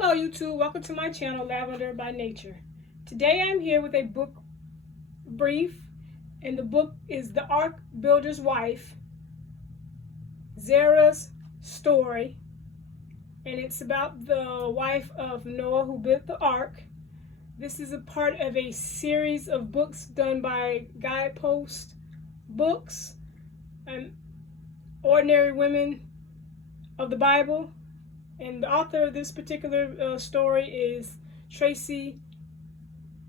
Hello YouTube, welcome to my channel, Lavender by Nature. Today I'm here with a book brief, and the book is The Ark Builder's Wife, Zarah's story, and it's about the wife of Noah who built the ark. This is a part of a series of books done by Guideposts books and ordinary women of the Bible. And the author of this particular story is Tracy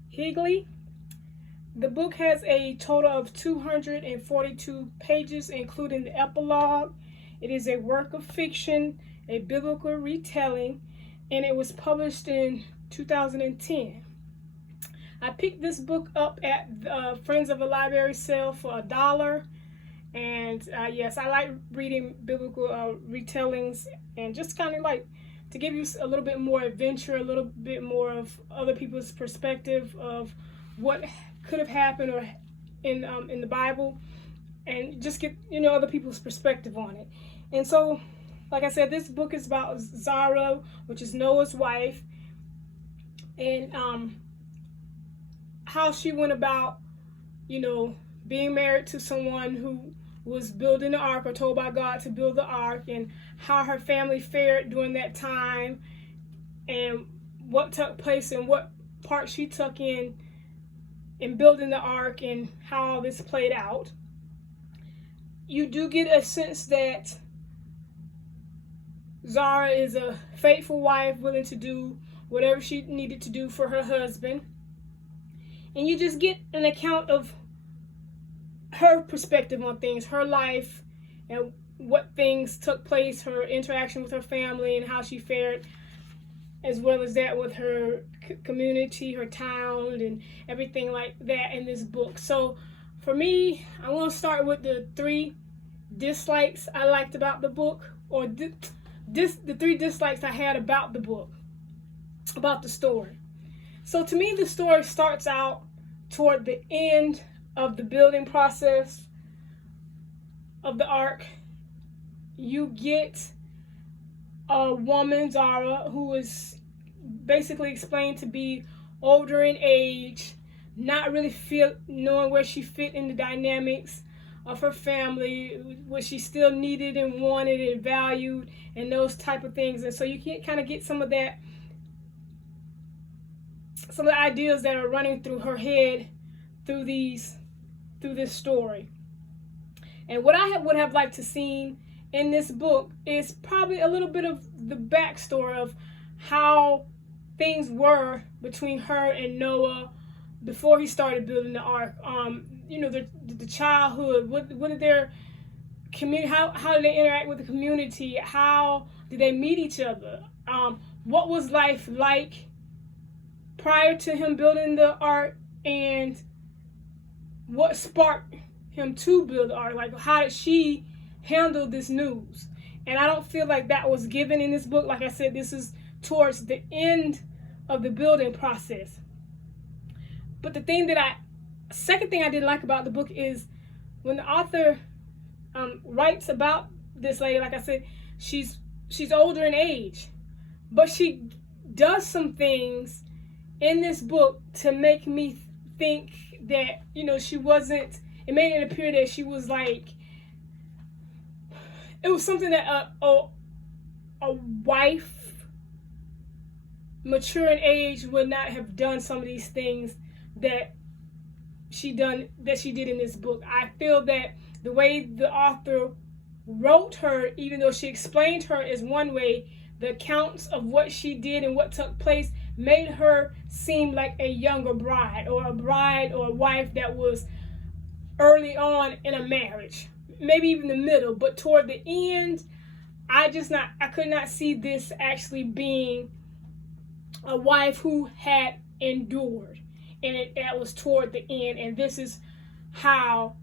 Higley. The book has a total of 242 pages, including the epilogue. It is a work of fiction, a biblical retelling, and it was published in 2010. I picked this book up at Friends of a Library sale for $1. And yes, I like reading biblical retellings, and just kind of like to give you a little bit more adventure, a little bit more of other people's perspective of what could have happened or in the Bible, and just get other people's perspective on it. And so, like I said, this book is about Zarah, which is Noah's wife, and how she went about being married to someone who was building the ark, or told by God to build the ark, and how her family fared during that time, and what took place and what part she took in building the ark, and how all this played out. You do get a sense that Zarah is a faithful wife, willing to do whatever she needed to do for her husband, and you just get an account of her perspective on things, her life, and what things took place, her interaction with her family, and how she fared, as well as that with her community, her town, and everything like that in this book. So for me, I want to start with the 3 dislikes I liked about the book, or the 3 dislikes I had about the book, about the story. So to me, the story starts out toward the end of the building process of the ark. You get a woman, Zarah, who is basically explained to be older in age, not really knowing where she fit in the dynamics of her family, what she still needed and wanted and valued, and those type of things. And so you can kind of get some of the ideas that are running through her head through this story. And what I would have liked to seen in this book is probably a little bit of the backstory of how things were between her and Noah before he started building the ark. The childhood, what did their community, how did they interact with the community, how did they meet each other, what was life like prior to him building the ark, and what sparked him to build the ark. Like, how did she handle this news? And I don't feel like that was given in this book. Like I said, this is towards the end of the building process. But the second thing I didn't like about the book is when the author writes about this lady. Like I said, she's older in age, but she does some things in this book to make me think that she wasn't. It made it appear that she was like, it was something that a wife mature in age would not have done some of these things that she did in this book. I feel that the way the author wrote her, even though she explained her as one way, the accounts of what she did and what took place made her seem like a younger bride, or a wife that was early on in a marriage, maybe even the middle. But toward the end, I could not see this actually being a wife who had endured, and that was toward the end. And this is how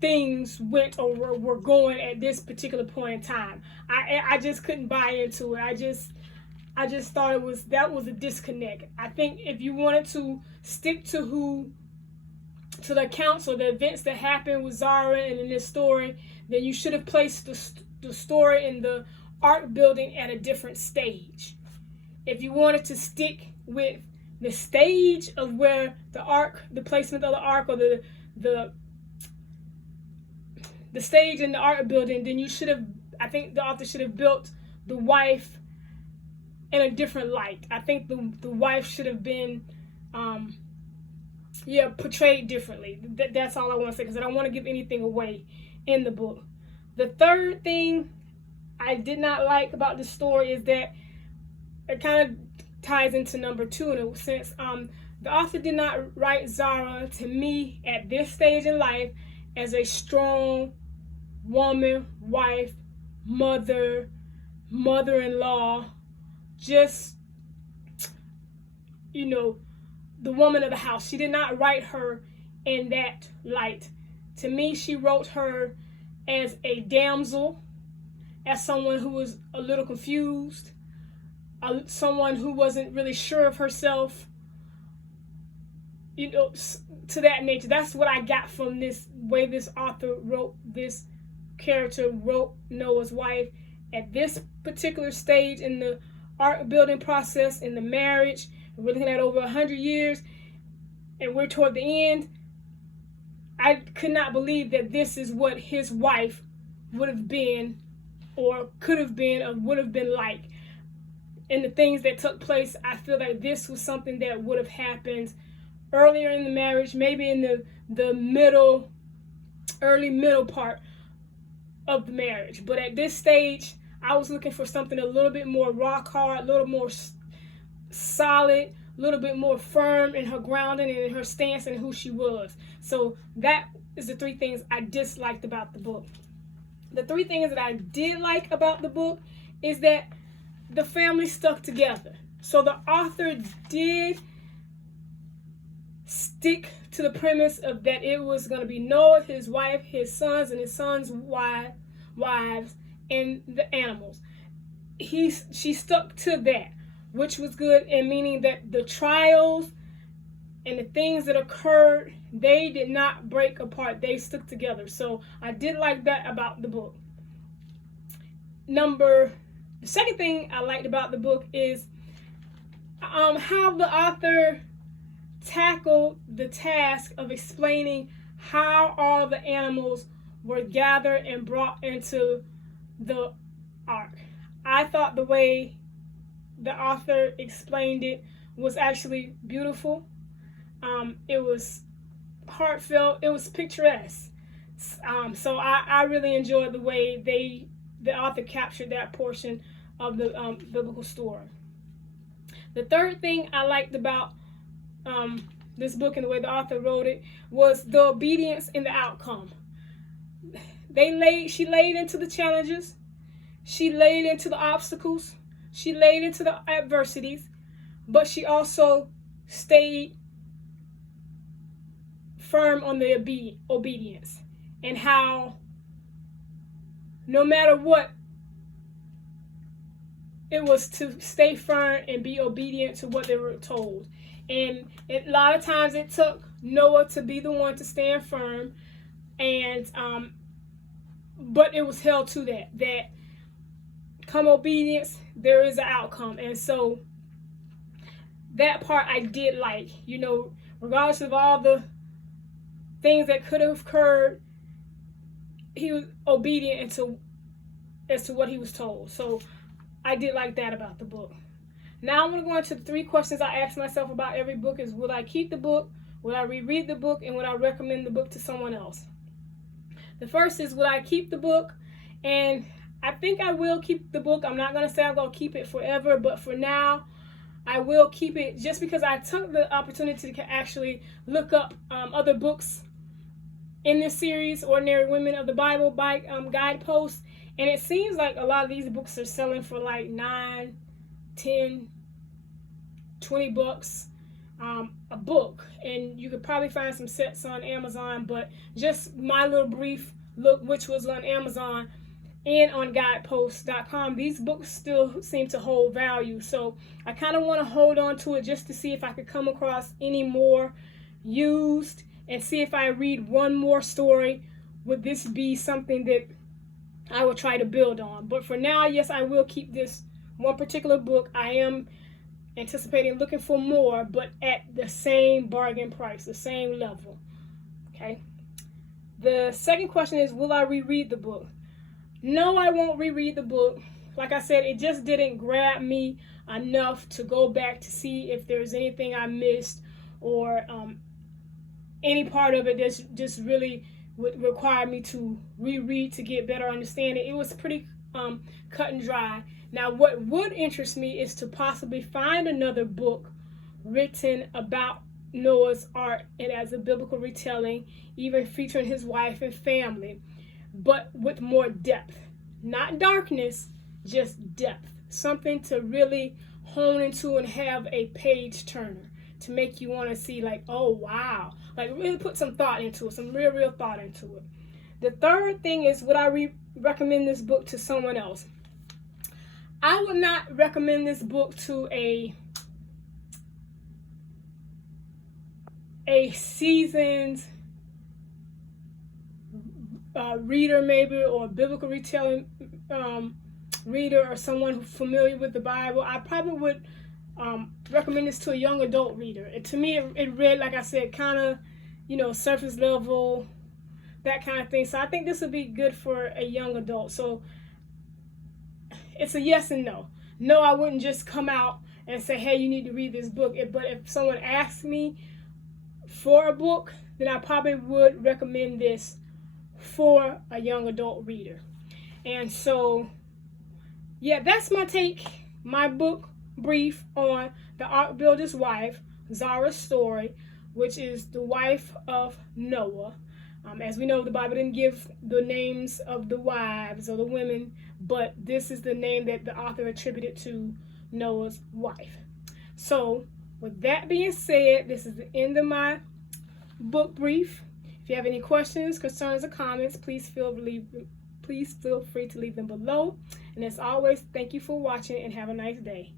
things went or were going at this particular point in time. I just couldn't buy into it. I just thought that was a disconnect. I think if you wanted to stick to the accounts or the events that happened with Zarah and in this story, then you should have placed the story in the ark building at a different stage. If you wanted to stick with the stage of where the ark, the placement of the ark, or the stage in the ark building, then you should have, I think the author should have built the wife in a different light. I think the wife should have been portrayed differently. That's all I want to say, because I don't want to give anything away in the book. The third thing I did not like about the story is that it kind of ties into number 2 in a sense. The author did not write Zarah, to me, at this stage in life, as a strong woman, wife, mother-in-law, just, the woman of the house. She did not write her in that light. To me, she wrote her as a damsel, as someone who was a little confused, someone who wasn't really sure of herself, to that nature. That's what I got from this way this author wrote, this character wrote Noah's wife at this particular stage in the ark building process, in the marriage. We're looking at over 100 years, and we're toward the end. I could not believe that this is what his wife would have been, or could have been, or would have been like. And the things that took place, I feel like this was something that would have happened earlier in the marriage, maybe in the early middle part of the marriage. But at this stage, I was looking for something a little bit more rock hard, a little more solid, a little bit more firm in her grounding and in her stance and who she was. So that is the 3 things I disliked about the book. The 3 things that I did like about the book is that the family stuck together. So the author did stick to the premise of that it was going to be Noah, his wife, his sons, and his sons' wives, and the animals. She stuck to that, which was good, and meaning that the trials and the things that occurred, they did not break apart. They stuck together. So I did like that about the book. The second thing I liked about the book is how the author tackled the task of explaining how all the animals were gathered and brought into the ark. I thought the way the author explained it was actually beautiful. It was heartfelt. It was picturesque. So I really enjoyed the way the author captured that portion of the biblical story. The third thing I liked about this book and the way the author wrote it was the obedience in the outcome. She laid into the challenges. She laid into the obstacles. She laid into the adversities, but she also stayed firm on the obedience, and how no matter what, it was to stay firm and be obedient to what they were told. And a lot of times it took Noah to be the one to stand firm, and but it was held to that come obedience, there is an outcome. And so that part I did like, regardless of all the things that could have occurred, he was obedient as to what he was told. So I did like that about the book. Now I'm going to go into the 3 questions I ask myself about every book is, would I keep the book, would I reread the book, and would I recommend the book to someone else? The first is, would I keep the book? And I think I will keep the book. I'm not going to say I'm going to keep it forever, but for now, I will keep it, just because I took the opportunity to actually look up other books in this series, Ordinary Women of the Bible by Guideposts. And it seems like a lot of these books are selling for like $9, $10, $20 a book. And you could probably find some sets on Amazon, but just my little brief look, which was on Amazon and on Guideposts.com, these books still seem to hold value. So I kind of want to hold on to it just to see if I could come across any more used, and see if I read one more story, would this be something that I will try to build on. But for now, yes, I will keep this one particular book. I am anticipating looking for more, but at the same bargain price, the same level. Okay. The second question is, will I reread the book? No, I won't reread the book. Like I said, it just didn't grab me enough to go back to see if there's anything I missed, or any part of it that just really would require me to reread to get better understanding. It was pretty cut and dry. Now, what would interest me is to possibly find another book written about Noah's Ark and as a biblical retelling, even featuring his wife and family, but with more depth. Not darkness, just depth. Something to really hone into and have a page turner to make you want to see, like, oh, wow. Like, really put some thought into it, some real thought into it. The third thing is, would I recommend this book to someone else? I would not recommend this book to a seasoned reader, maybe, or biblical retelling reader, or someone who's familiar with the Bible. I probably would recommend this to a young adult reader. To me, it read, like I said, kind of, surface level, that kind of thing. So I think this would be good for a young adult. So it's a yes and no. No, I wouldn't just come out and say, hey, you need to read this book. But if someone asked me for a book, then I probably would recommend this for a young adult reader. And so, yeah, that's my take, my book brief on the Ark Builder's wife, Zarah's story, which is the wife of Noah. As we know, the Bible didn't give the names of the wives or the women, but this is the name that the author attributed to Noah's wife. So, with that being said, this is the end of my book brief. If you have any questions, concerns, or comments, please feel free to leave them below. And as always, thank you for watching and have a nice day.